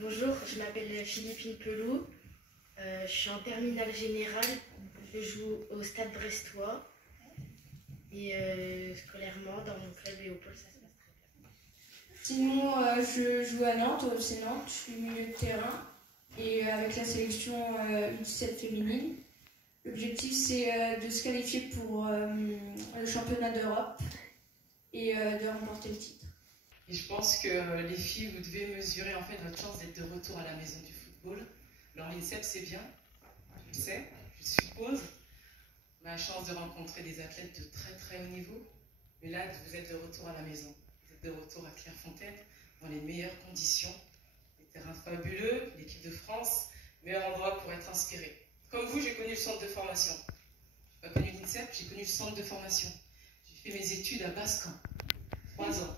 Bonjour, je m'appelle Philippine Pelou, je suis en terminale générale, je joue au Stade Brestois et scolairement dans mon club Léopold ça se passe très bien. Sinon, je joue à Nantes, au FC Nantes, je suis milieu de terrain et avec la sélection U17 féminine. L'objectif c'est de se qualifier pour le championnat d'Europe et de remporter le titre. Et je pense que les filles, vous devez mesurer en fait votre chance d'être de retour à la maison du football. Alors l'INSEP c'est bien, je le sais, je suppose. On a la chance de rencontrer des athlètes de très très haut niveau. Mais là, vous êtes de retour à la maison. Vous êtes de retour à Clairefontaine, dans les meilleures conditions. Des terrains fabuleux, l'équipe de France, meilleur endroit pour être inspiré. Comme vous, j'ai connu le centre de formation. Je n'ai pas connu l'INSEP, j'ai connu le centre de formation. J'ai fait mes études à Bascan, 3 ans.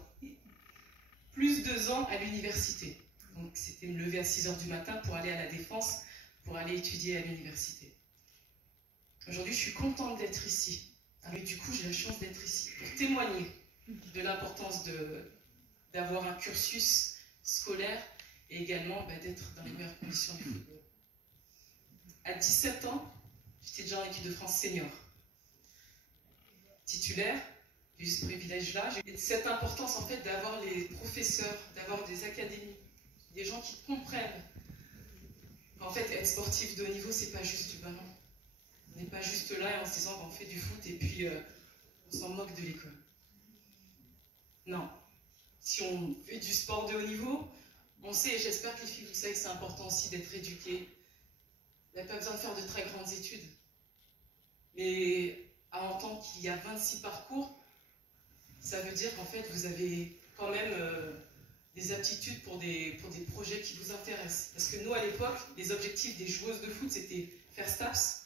Plus 2 ans à l'université. Donc c'était me lever à 6 h du matin pour aller à la Défense, pour aller étudier à l'université. Aujourd'hui, je suis contente d'être ici. Et du coup, j'ai la chance d'être ici pour témoigner de l'importance d'avoir un cursus scolaire et également d'être dans les meilleures conditions du football. À 17 ans, j'étais déjà en équipe de France senior. Titulaire. J'ai eu ce privilège-là. J'ai cette importance en fait d'avoir les professeurs, d'avoir des académies, des gens qui comprennent qu'en fait être sportif de haut niveau, c'est pas juste du ballon. On n'est pas juste là et en se disant qu'on fait du foot et puis on s'en moque de l'école. Non. Si on fait du sport de haut niveau, on sait, et j'espère que les filles, vous savez que c'est important aussi d'être éduquées. Il n'y a pas besoin de faire de très grandes études. Mais à entendre qu'il y a 26 parcours, ça veut dire qu'en fait, vous avez quand même des aptitudes pour des projets qui vous intéressent. Parce que nous, à l'époque, les objectifs des joueuses de foot, c'était faire STAPS,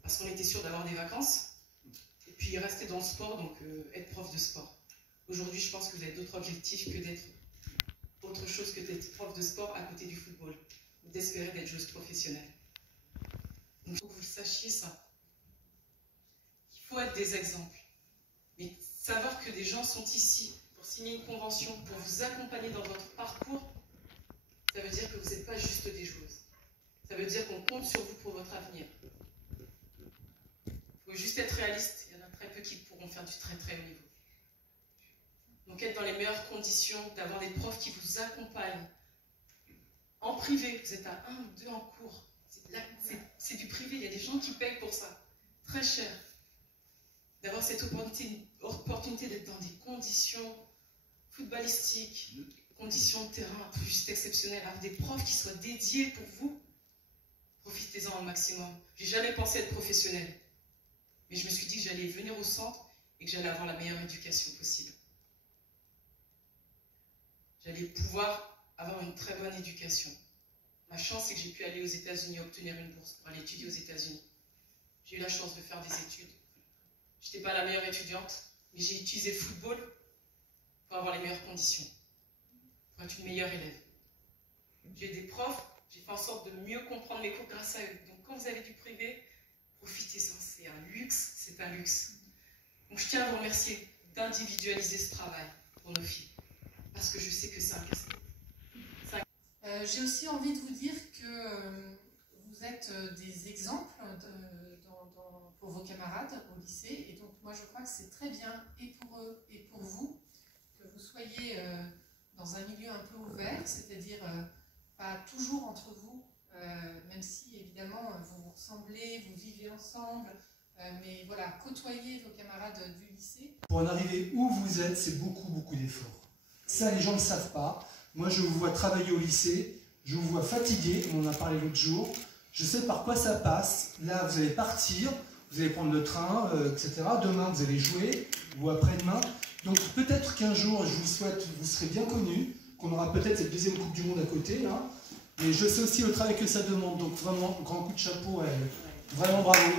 parce qu'on était sûr d'avoir des vacances, et puis rester dans le sport, donc être prof de sport. Aujourd'hui, je pense que vous avez d'autres objectifs que d'être autre chose que d'être prof de sport à côté du football, ou d'espérer d'être joueuse professionnelle. Donc, il faut que vous sachiez ça. Il faut être des exemples. Mais savoir que des gens sont ici pour signer une convention, pour vous accompagner dans votre parcours, ça veut dire que vous n'êtes pas juste des joueuses. Ça veut dire qu'on compte sur vous pour votre avenir. Il faut juste être réaliste, il y en a très peu qui pourront faire du très très haut niveau. Donc être dans les meilleures conditions, d'avoir des profs qui vous accompagnent. En privé, vous êtes à 1 ou 2 en cours. C'est du privé, il y a des gens qui payent pour ça. Très cher. D'avoir cette opportunité d'être dans des conditions footballistiques, conditions de terrain juste exceptionnelles, avec des profs qui soient dédiés pour vous, profitez-en au maximum. J'ai jamais pensé être professionnelle, mais je me suis dit que j'allais venir au centre et que j'allais avoir la meilleure éducation possible. J'allais pouvoir avoir une très bonne éducation. Ma chance, c'est que j'ai pu aller aux États-Unis obtenir une bourse pour aller étudier aux États-Unis. J'ai eu la chance de faire des études. Je n'étais pas la meilleure étudiante, mais j'ai utilisé le football pour avoir les meilleures conditions, pour être une meilleure élève. J'ai des profs, j'ai fait en sorte de mieux comprendre mes cours grâce à eux. Donc quand vous avez du privé, profitez-en, c'est un luxe, c'est un luxe. Donc je tiens à vous remercier d'individualiser ce travail pour nos filles, parce que je sais que c'est un casse-tête. J'ai aussi envie de vous dire que vous êtes des exemples pour vos camarades au lycée, et donc moi je crois que c'est très bien, et pour eux et pour vous, que vous soyez dans un milieu un peu ouvert, c'est-à-dire pas toujours entre vous, même si évidemment vous vous ressemblez, vous vivez ensemble, mais voilà, côtoyez vos camarades du lycée. Pour en arriver où vous êtes, c'est beaucoup d'efforts. Ça, les gens ne savent pas. Moi, je vous vois travailler au lycée, je vous vois fatigué, on en a parlé l'autre jour. Je sais par quoi ça passe. Là, vous allez partir, vous allez prendre le train, etc. Demain, vous allez jouer, ou après-demain. Donc, peut-être qu'un jour, je vous souhaite, vous serez bien connus, qu'on aura peut-être cette deuxième Coupe du Monde à côté. Là. Et je sais aussi le travail que ça demande. Donc, vraiment, grand coup de chapeau à elle. Vraiment bravo.